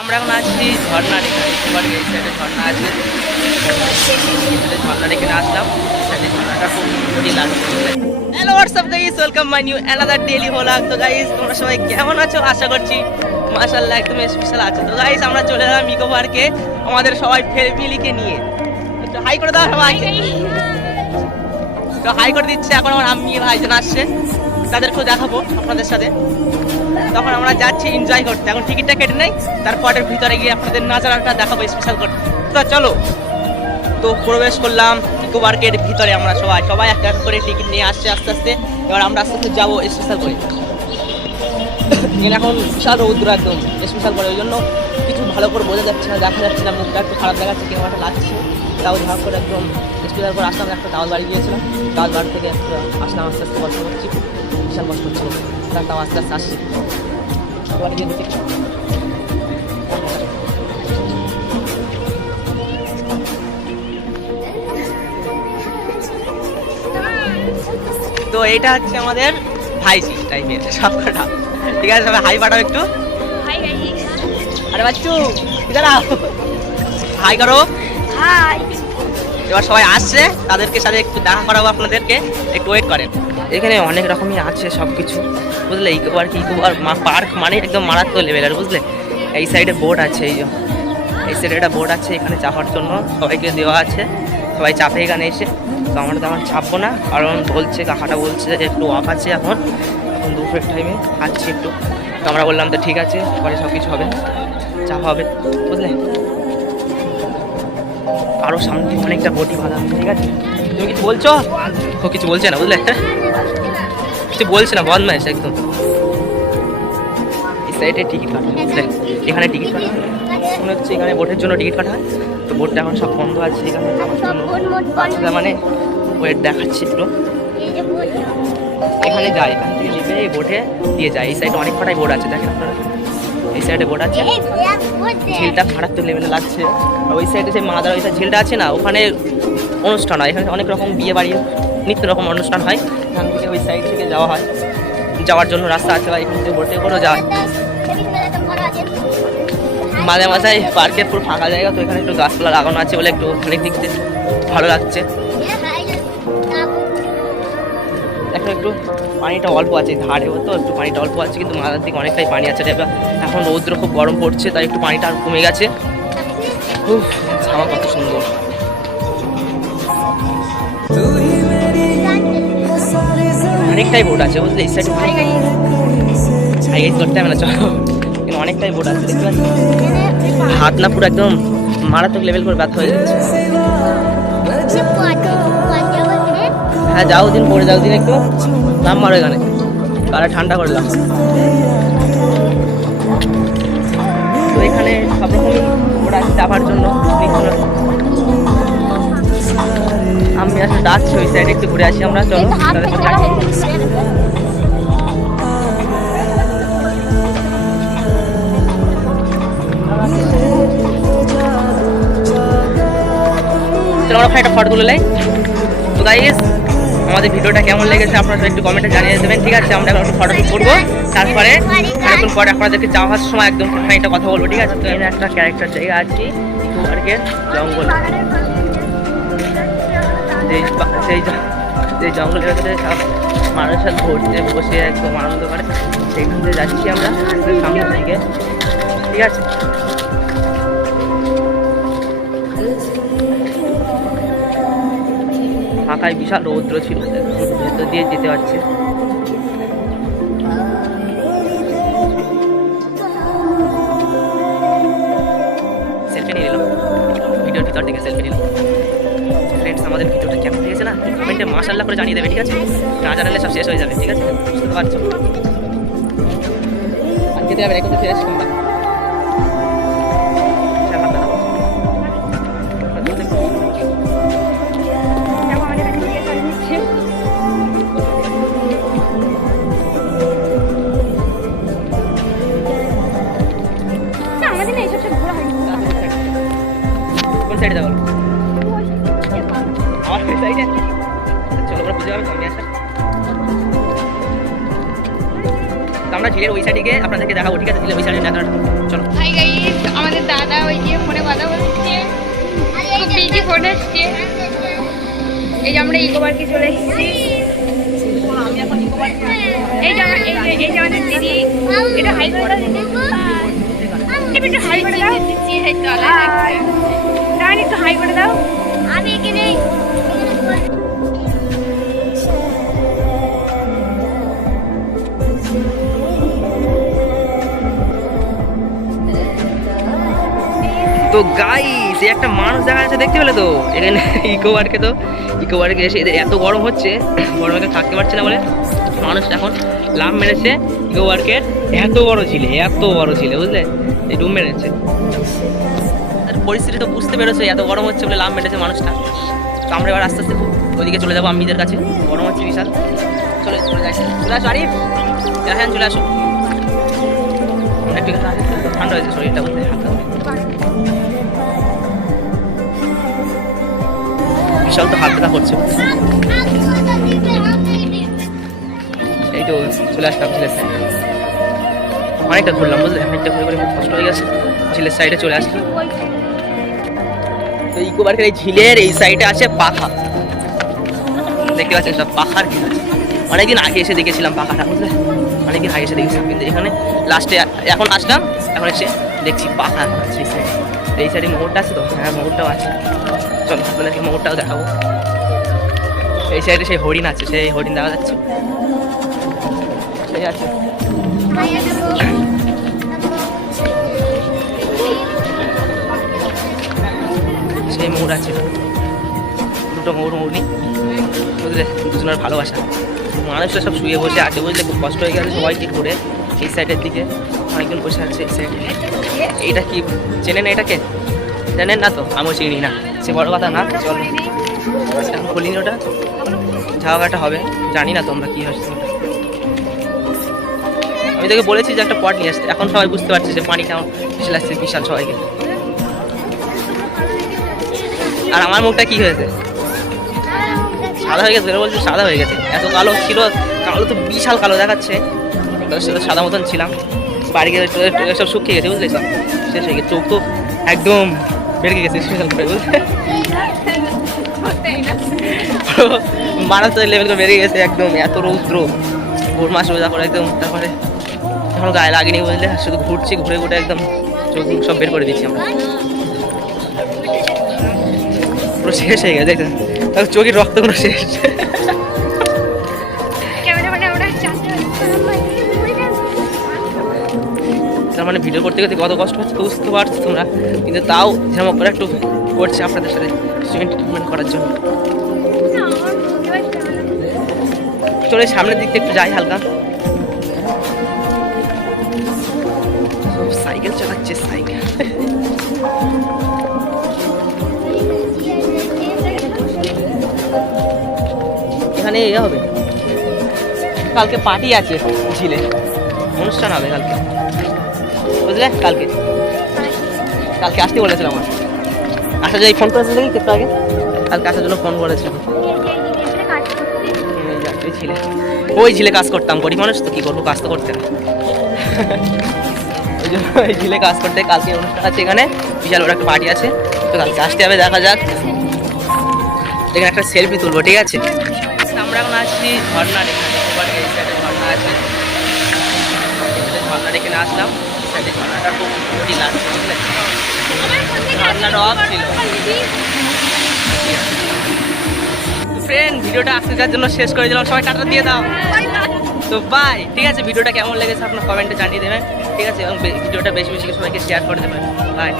আমরা এখন আছি ঝর্ণা এখানে এবার এই সাইডে ঝর্ণা আছে। সাইডে ঝর্ণা এখানে আসলাম সাইডে ঝর্ণাটা খুব সুন্দরই লাগছে। Hello WhatsApp guys welcome my new another daily vlog তো গাইস তোমরা সবাই কেমন আছো? আশা করছি মাশাআল্লাহ একদম স্পেশাল আছো। তো গাইস আমরা চলে এলাম ইকো পার্কে আমাদের সবাই ফ্যামিলিকে নিয়ে। একটু হাই করে দাও সবাই তো হাই করে দিচ্ছে এখন আমার আম্মি ভাইজন আসছে। তাদেরকেও দেখাবো আপনাদের সাথে। তখন আমরা যাচ্ছি এনজয় করতে। এখন টিকিটটা কেটে নেই তারপরের ভিতরে গিয়ে আপনাদের নাজারাটা দেখাবো স্পেশাল করতে তো চলো, তো প্রবেশ করলাম, ইকো পার্কের ভিতরে আমরা সবাই। সবাই একটা করে টিকিট নিয়ে আসছে, আস্তে আস্তে। এবার আমরা আস্তে আস্তে যাব স্পেশাল করে। এখানে বিশাল রৌদ্র একদম স্পেশাল করে। ওই জন্য কিছু ভালো করে বোঝা যাচ্ছে না, দেখা যাচ্ছে না, মুখটা একটু খারাপ দেখাচ্ছে একটা লাগছে। তাও ঝাঁক করে একদম স্পেশাল করে আসলাম, একটা তাওয়াল বাড়ি গিয়েছিলাম। তাওয়াল বাড়ি থেকে একটা আসলাম, আস্তে আস্তে কষ্ট করছি বিশাল কষ্ট হচ্ছিল। তাও আস্তে আস্তে আসছি। বাড়ি গিয়ে দেখি তো এইটা হচ্ছে আমাদের ভাইজি টাইপের সবকটা। ঠিক আছে সবাই হাই পাঠাও একটু। হাই গাইস আরে বাচ্চু দাঁড়াও। হাই করো। হাই এবার সবাই আসছে তাদেরকে সাথে একটু দেখা করাবো আপনাদেরকে। একটু ওয়েট করেন। এখানে অনেক রকমই আছে সব কিছু বুঝলে eco park eco park park মানে একদম মারাত্মক লেভেলের বুঝলে? এই সাইডে বোর্ড আছে, এই এই সাইডে একটা বোর্ড আছে, এখানে চাপার জন্য সবাইকে দেওয়া আছে। সবাই চাপে এখানে এসে, তো আমরা তো এখন চাপবো না, কারণ বলছে, কাকাটা বলছে যে একটু অফ আছে এখন। এখন দুপুরের টাইমে খাচ্ছি একটু। তো আমরা বললাম, তো ঠিক আছে, পরে সব কিছু হবে। চাপা হবে, বুঝলে? আরও সামনে অনেকটা বটি বাঁধা ঠিক আছে? তুমি কিছু বলছো? ও কিছু বলছে না বুঝলে? কিছু বলছে না ম্যাচ একদম। এই সাইডে টিকিট কাটা বুঝলে? এখানে টিকিট কাটা মনে হচ্ছে এখানে বোটের জন্য টিকিট কাটা হয়। তো বোটটা এখন সব বন্ধ আছে এখানে বাচ্চারা মানে ওয়েট দেখাচ্ছি একটু। এখানে যায় এখান থেকে নেবে এই বোটে দিয়ে যায় এই সাইডে অনেক কটাই বোট আছে দেখেন আপনারা। এই সাইডে বোট আছে। ঝিলটা মারাত্মক লেভেলে লাগছে। আর ওই সাইডে যে মাদার ওই side ঝিলটা আছে না ওখানে অনুষ্ঠান হয়। এখানে অনেক রকম বিয়ে বাড়ি নিত্য রকম অনুষ্ঠান হয়। এখান থেকে ওই সাইড থেকে যাওয়া হয়। যাওয়ার জন্য রাস্তা আছে বা এখান থেকে বোটে করেও যাওয়া হয়। মাঝে মাঝে পার্কের পুরো ফাঁকা জায়গা, তো এখানে একটু গাছপালা লাগানো আছে বলে একটু অনেক দিক থেকে ভালো লাগছে। এখন একটু পানিটা অল্প আছে, ধারে তো একটু পানিটা অল্প আছে, কিন্তু মাথার দিকে অনেকটাই পানি আছে। এখন রৌদ্র খুব গরম পড়ছে, তাই একটু পানিটা আর কমে গেছে। খুব ছাওয়া কত সুন্দর। অনেকটাই বোট আছে বুঝলি? এই সাইডে হাই গাইস করতে হবে না চলো। এখানে অনেকটাই বোট আছে দেখতে পাচ্ছি? হাত না পুরো একদম মারাত্মক লেভেল করে ব্যথা হয়ে যাচ্ছে। হ্যাঁ যাও দিন পরে যাও দিন একটু। নাম মারো এখানে। কারা ঠান্ডা করলাম তো এখানে সব রকমই ওরা চাপার জন্য। আমি আসলে ডাকছি ওই সাইডে একটু ঘুরে আসি আমরা চলো। আমরা একটা ফটো তুলে নেই তো গাইস আমাদের ভিডিওটা কেমন লেগেছে আপনারা একটু কমেন্টে জানিয়ে দেবেন। ঠিক আছে আমরা এখন একটু ফটো করব। তারপরে অনেকক্ষণ পরে আপনাদেরকে যাওয়ার সময় একদম খানিকটা কথা বলব ঠিক আছে? তো একটা ক্যারেক্টার জায়গা ইকো পার্কের জঙ্গল। যেই সেই সেই জঙ্গলের ভেতরে সব মানুষের ঘুরতে বসে একদম আনন্দ করে, সেইখান থেকে যাচ্ছি আমরা সামনের দিকে। ঠিক আছে? ফাঁকায় বিশাল রৌদ্র ছিল ভেতর দিয়ে যেতে পারছে। সেলফি নিয়ে নিলাম। ভিডিওর ভিতর থেকে সেলফি নিলাম। ফ্রেন্ডস আমাদের ভিডিওটা কেমন হয়েছে না? কমেন্টে মাসাল্লাহ করে জানিয়ে দেবে, ঠিক আছে? না জানালে সব শেষ হয়ে যাবে, ঠিক আছে? বুঝতে পারছ? আজকে তো আমরা ঝিলের ওই সাইডে গিয়ে আপনাদেরকে দেখাবো ঠিক আছে? ঝিলের ওই সাইডে চলো। আমাদের দাদা ওই গিয়ে ফোনে কথা বলছে। এই যে আমরা ইকো পার্কে চলে এসেছি। এই যে এই যে আমাদের দিদি এটা হাই করে দিদি। এটা হাই করে দাও একটু হাই হ্যাঁ, করে দাও। আমি এখানে তো গাইস একটা মানুষ দেখা যাচ্ছে, দেখতে পেলে তো? এখানে ইকো পার্কে তো ইকো পার্কে এসে এদের এত গরম হচ্ছে, গরমে থাকতে পারছে না বলে মানুষ এখন লাভ মেরেছে ইকো পার্কের এত বড় ছিলে এত বড় ছিলে বুঝলে? এই ডুব মেরেছে। তার পরিস্থিতি তো বুঝতে পেরেছ, এত গরম হচ্ছে বলে লাভ মেরেছে মানুষটা। তো আমরা এবার আস্তে আস্তে ওদিকে চলে যাব আমিদের কাছে। গরম হচ্ছে বিশাল। চলে চলে যাই। চলে আসো, আরিফ। হ্যাঁ চলে আসো। একটু ঠান্ডা হয়েছে শরীরটা, বুঝলে? হালকা বিশাল তো হাত ব্যথা করছে। এই তো চলে আসলাম ঝিলের সাইডে অনেকটা ঘুরলাম, বুঝলে? অনেকটা ঘুরে ঘুরে কষ্ট হয়ে গেছে। ঝিলের সাইডে চলে আসলাম। তো ইকো পার্কের এই ঝিলের এই সাইডে আছে পাখা। দেখতে পাচ্ছেন সব পাখার কি আছে। অনেকদিন আগে এসে দেখেছিলাম পাখাটা, বুঝলে? অনেকদিন আগে এসে দেখেছিলাম, কিন্তু এখানে লাস্টে এখন আসলাম, এখন এসে দেখছি পাখা এই সাইডে মোড়টা আছে তো? হ্যাঁ মোড়টাও আছে। চলো আপনাদেরকে মোড়টাও দেখাবো। এই সাইডে সেই হরিণ আছে, সেই হরিণ দেখা যাচ্ছে। সেই আছে। সেই মোড় আছে। দুটো মোড় মোড়নি বুঝলে দুজনের ভালোবাসা। মানুষরা সব শুয়ে বসে আছে বুঝলে খুব কষ্ট হয়ে গেছে সবাই কি করে এই সাইডের দিকে। অনেকজন বসে আছে এই সাইডে। এইটা কি, চেনেন এটাকে? জানেন না তো? আমিও চিনি না। সে বড় কথা না, চল। এখন খুলিনি ওটা। ঝাওয়াটা হবে। জানি না তোমরা কি হচ্ছে ওটা। আমি তোকে বলেছি যে একটা পট নিয়ে আসতে। এখন সবাই বুঝতে পারছে যে পানি কেমন বেশি লাগছে, বিশাল সবাইকে। আর আমার মুখটা কি হয়েছে? সাদা হয়ে গেছে বলছে সাদা হয়ে গেছে। এত কালো ছিল, কালো তো বিশাল কালো দেখাচ্ছে। সেটা সাদা মতন ছিলাম। বাড়ি একটু সব শুকিয়ে গেছে, বুঝলে সব? শেষ হয়ে গেছে। চোখ তো একদম বেড়ে গেছে স্পেশাল করে বুঝলে মারাত্মক লেভেল করে বেড়ে গেছে একদম এত রৌদ্র। ভোর মাস রোজা করে একদম তারপরে এখন গায়ে লাগেনি বুঝলে শুধু ঘুরছি ঘুরে ঘুরে একদম চোখ সব বের করে দিচ্ছি আমরা। পুরো শেষ হয়ে গেছে দেখছেন? তার চোখের রক্তগুলো শেষ। তার মানে ভিডিও করতে করতে কত কষ্ট হচ্ছে বুঝতে পারছ তোমরা। কিন্তু তাও যেরকম করে একটু করছি আপনাদের সাথে এন্টারটেনমেন্ট করার জন্য। চলে সামনের দিক একটু যাই হালকা। সাইকেল চালাচ্ছে, সাইকেল। এখানে ইয়ে হবে। কালকে পার্টি আছে ঝিলে। অনুষ্ঠান হবে কালকে। বুঝলে? কালকে। কালকে আসতে বলেছিল আমার আসার জন্য ফোন করেছিল কি একটু আগে? কালকে আসার জন্য ফোন করেছিল। যে ওই ঝিলে কাজ করতাম, গরিব মানুষ তো কি করব কাজ তো করতে। ওই জন্য ওই ঝিলে কাজ করতে কালকে অনুষ্ঠান আছে এখানে। বিশাল বড় একটা পার্টি আছে। তো কালকে আসতে হবে, দেখা যাক। এখানে একটা সেলফি তুলবো, ঠিক আছে? আমরা এখন আসছি ঝর্ণার এখানে। ঝর্ণা আছে। ঝর্ণার এখানে আসলাম। সাইডে ঝর্ণাটা খুব ছিল। ফ্রেন্ড ভিডিওটা আজকের জন্য শেষ করে দিলাম। সবাই টাটা দিয়ে দাও। তো বাই ঠিক আছে, ভিডিওটা কেমন লেগেছে আপনার কমেন্টে জানিয়ে দেবেন। ঠিক আছে, এবং ভিডিওটা বেশি বেশি সবাইকে শেয়ার করে দেবেন। বাই